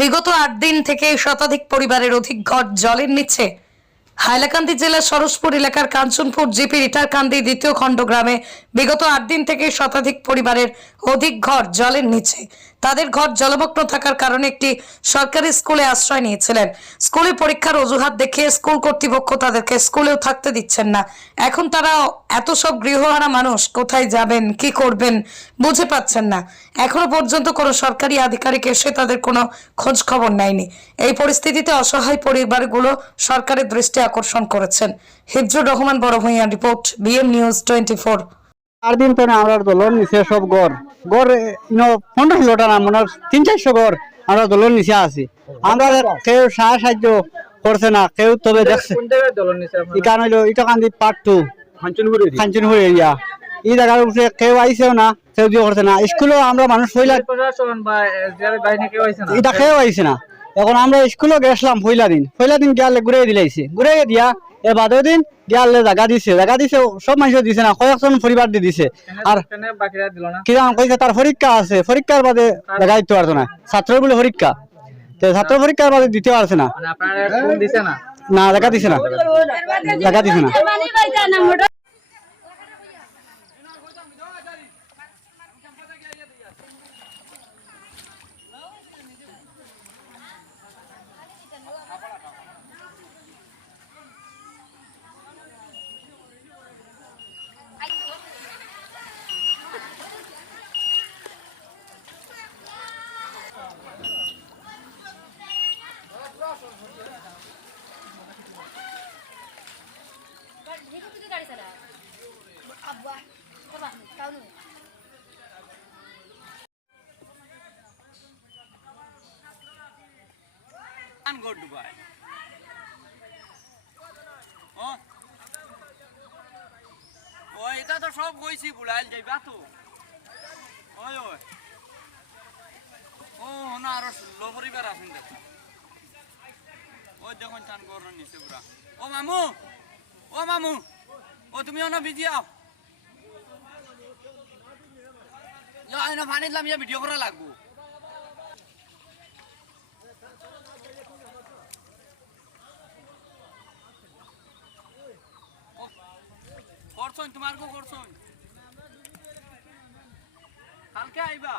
বিগত ৮ দিন থেকে শতাধিক পরিবারের অধিক ঘর জলের নিচে। হাইলাকান্দি জেলার সরসপুর এলাকার কাঞ্চনপুর জিপি রিটারকান্দি দ্বিতীয় খণ্ড গ্রামে বিগত ৮ দিন থেকে শতাধিক পরিবারের অধিক ঘর জলের নিচে। তাদের ঘর জলমগ্ন থাকার কারণে একটি সরকারি স্কুলে আশ্রয় নিয়েছিলেন। স্কুলে পরীক্ষার অজুহাত দেখিয়ে স্কুল কর্তৃপক্ষ তাদেরকে স্কুলেও থাকতে দিচ্ছেন না। এখন তারা এত সব গৃহহারা মানুষ কোথায় যাবেন, কি করবেন বুঝে পাচ্ছেন না। এখনো পর্যন্ত কোনো সরকারি আধিকারিক এসে তাদের কোনো খোঁজ খবর নেয়নি। এই পরিস্থিতিতে অসহায় পরিবারগুলো সরকারের দৃষ্টি আকর্ষণ করেছেন। হিজরুর রহমান বড় ভূঁইয়া রিপোর্ট, বিএম নিউজ 24। 8 দিন ধরে আমরা দলন নিচে সব গড় 15-16টা না মনে 300-400 গড় আমরা দলন নিচে আছি। আমরা কেউ সাহায্য করছে না, কেউ তবে দেখছে ইকান হইলো ইটাকান্দি পার্ট 2 খাঞ্চনপুর এরিয়া। এই জায়গার উপরে কেউ আইছেও না, কেউ দিয়ে করছে না। স্কুলেও আমরা মানুষ হইলা এটা কেউ আইছে না। এখন আমরা স্কুলেও গেছিলাম পয়লা দিন গিয়ালে ঘুরে দিয়া এ বাদে দিন গিয়ালে জায়গা দিছে সব মানুষ দিছে না, কয়েকজন পরিবার দিয়ে দিছে। আর কিরাম কইছে তার পরীক্ষা আছে, পরীক্ষার বাদে জায়গা দিতে পারতো না। ছাত্রের বলে পরীক্ষা, তো ছাত্র পরীক্ষার বাদে দিতে পারছে না। না জায়গা দিছে না। এটা তো সব কইছি বুলাইল যাইবা তো। ওই ওই ও না আরো লো পরিবার আছেন দেখা। ওই দেখুন চান গরম নিচে পুরা। ও মামু ও তুমি অন বিজি আও। না পানি দিলাম ইয়া ভিডিও করা লাগবো। করছন তোমার কো করছন কালকে আইবা।